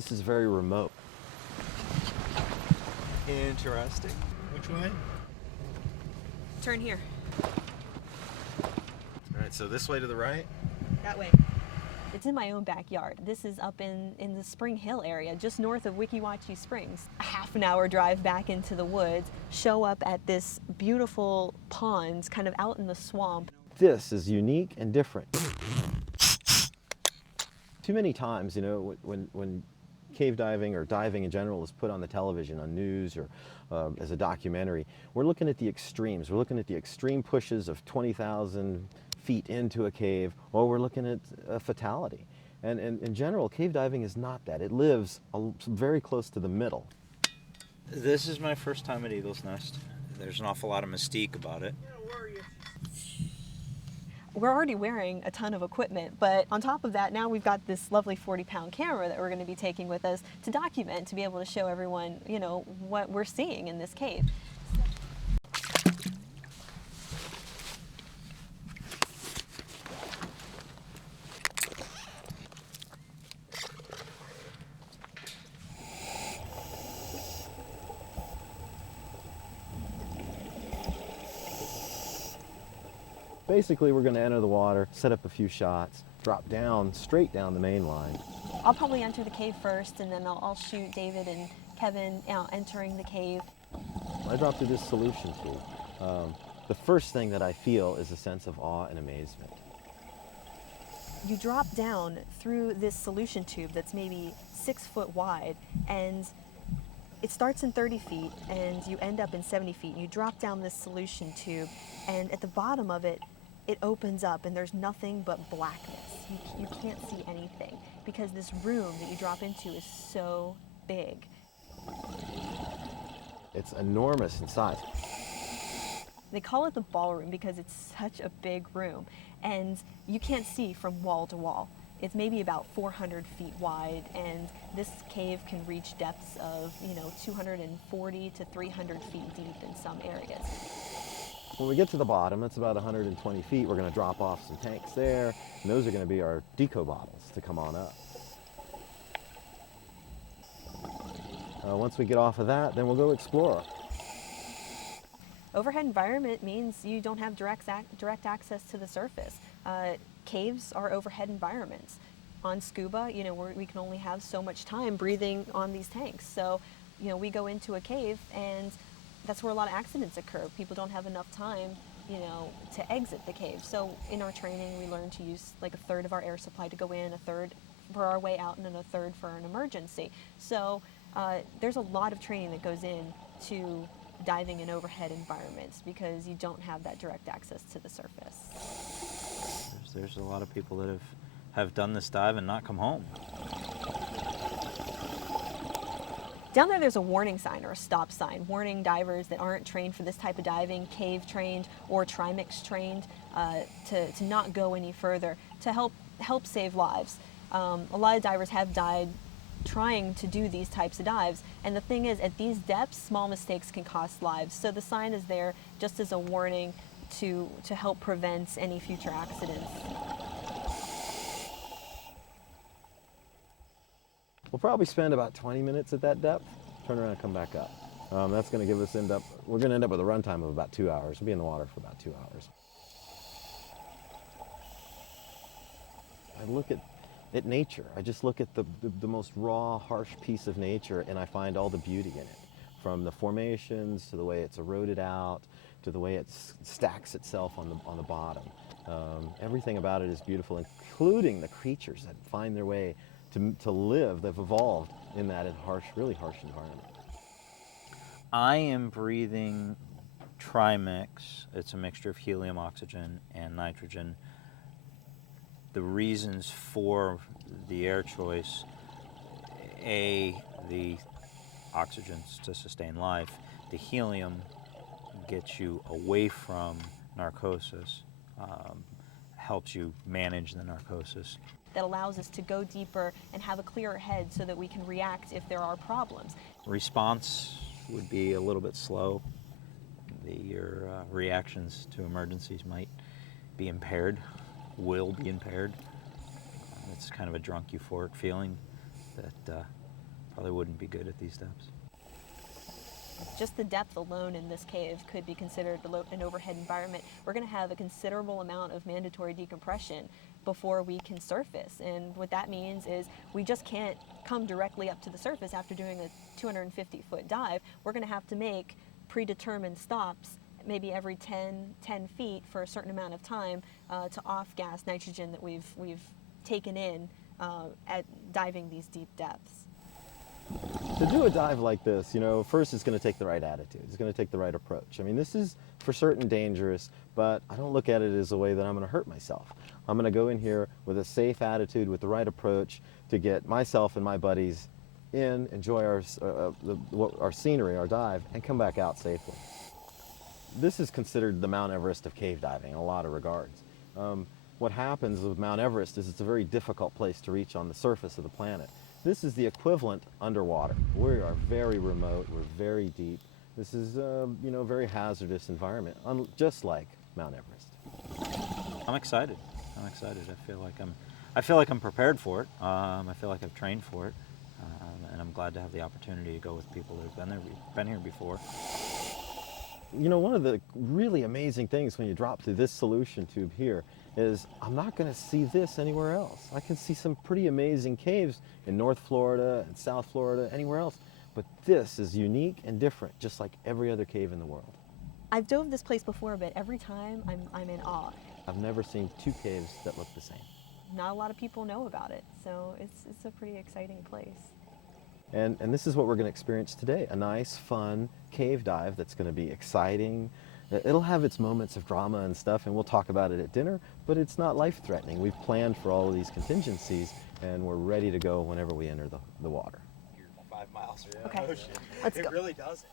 This is very remote. Interesting. Which way? Turn here. All right, so this way to the right? That way. It's in my own backyard. This is up in the Spring Hill area, just north of Weeki Wachee Springs. A half-an-hour drive back into the woods, show up at this beautiful pond kind of out in the swamp. This is unique and different. Too many times, you know, when cave diving or diving in general is put on the television, on news, or as a documentary, we're looking at the extremes. We're looking at the extreme pushes of 20,000 feet into a cave, or we're looking at a fatality. And in general, cave diving is not that. It lives very close to the middle. This is my first time at Eagle's Nest. There's an awful lot of mystique about it. We're already wearing a ton of equipment, but on top of that, now we've got this lovely 40-pound camera that we're going to be taking with us to document, to be able to show everyone, you know, what we're seeing in this cave. Basically, we're going to enter the water, set up a few shots, drop down, straight down the main line. I'll probably enter the cave first, and then I'll shoot David and Kevin entering the cave. I drop through this solution tube. The first thing that I feel is a sense of awe and amazement. You drop down through this solution tube that's maybe 6 foot wide, and it starts in 30 feet, and you end up in 70 feet. You drop down this solution tube, and at the bottom of it, it opens up, and there's nothing but blackness. You can't see anything, because this room that you drop into is so big. It's enormous in size. They call it the Ballroom because it's such a big room, and you can't see from wall to wall. It's maybe about 400 feet wide, and this cave can reach depths of, 240 to 300 feet deep in some areas. When we get to the bottom, it's about 120 feet. We're going to drop off some tanks there, and those are going to be our deco bottles to come on up. Once we get off of that, then we'll go explore. Overhead environment means you don't have direct access to the surface. Caves are overhead environments. On scuba, we can only have so much time breathing on these tanks. So, we go into a cave, and that's where a lot of accidents occur. People don't have enough time, to exit the cave. So in our training, we learn to use like a third of our air supply to go in, a third for our way out, and then a third for an emergency. So there's a lot of training that goes in to diving in overhead environments because you don't have that direct access to the surface. There's a lot of people that have done this dive and not come home. Down there's a warning sign or a stop sign, warning divers that aren't trained for this type of diving, cave trained or trimix trained, to not go any further, to help save lives. A lot of divers have died trying to do these types of dives, and the thing is, at these depths, small mistakes can cost lives. So the sign is there just as a warning to help prevent any future accidents. We'll probably spend about 20 minutes at that depth, turn around and come back up. That's going to give us we're going to end up with a runtime of about 2 hours. We'll be in the water for about 2 hours. I look at nature. I just look at the most raw, harsh piece of nature, and I find all the beauty in it. From the formations, to the way it's eroded out, to the way it stacks itself on the bottom. Everything about it is beautiful, including the creatures that find their way to live, they've evolved in that really harsh environment. I am breathing trimix. It's a mixture of helium, oxygen, and nitrogen. The reasons for the air choice: A, the oxygen's to sustain life. The helium gets you away from narcosis, helps you manage the narcosis. That allows us to go deeper and have a clearer head so that we can react if there are problems. Response would be a little bit slow. Your reactions to emergencies might be impaired, will be impaired. It's kind of a drunk, euphoric feeling that probably wouldn't be good at these depths. Just the depth alone in this cave could be considered an overhead environment. We're going to have a considerable amount of mandatory decompression before we can surface. And what that means is we just can't come directly up to the surface after doing a 250-foot dive. We're going to have to make predetermined stops maybe every 10 feet for a certain amount of time to off-gas nitrogen that we've taken in at diving these deep depths. To do a dive like this, first it's going to take the right attitude. It's going to take the right approach. I mean, this is for certain dangerous, but I don't look at it as a way that I'm going to hurt myself. I'm going to go in here with a safe attitude, with the right approach to get myself and my buddies in, enjoy our scenery, our dive, and come back out safely. This is considered the Mount Everest of cave diving in a lot of regards. What happens with Mount Everest is it's a very difficult place to reach on the surface of the planet. This is the equivalent underwater. We are very remote, we're very deep. This is a very hazardous environment, just like Mount Everest. I'm excited. I feel like I'm prepared for it. I feel like I've trained for it, and I'm glad to have the opportunity to go with people that have been here before. One of the really amazing things when you drop through this solution tube here is I'm not going to see this anywhere else. I can see some pretty amazing caves in North Florida and South Florida, anywhere else, but this is unique and different, just like every other cave in the world. I've dove this place before, but every time I'm in awe. I've never seen two caves that look the same. Not a lot of people know about it, so it's a pretty exciting place. And this is what we're going to experience today, a nice, fun cave dive that's going to be exciting. It'll have its moments of drama and stuff, and we'll talk about it at dinner, but it's not life-threatening. We've planned for all of these contingencies, and we're ready to go whenever we enter the water. You're 5 miles from the Okay. ocean. Let's It go. really doesn't.